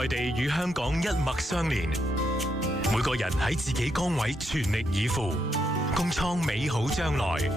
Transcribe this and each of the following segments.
內地與香港一脈相連，每個人喺自己崗位全力以赴，共創美好將來。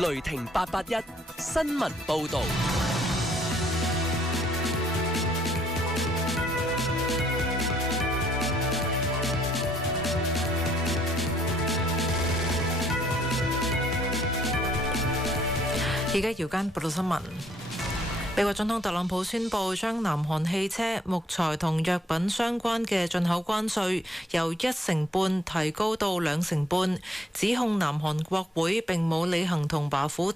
雷霆881新聞報導。而家姚間報道新聞。美國總統特朗普宣布將南韓汽車、木材同藥品相關嘅進口關稅由1.5%提高到2.5%，指控南韓國會並冇履行同華府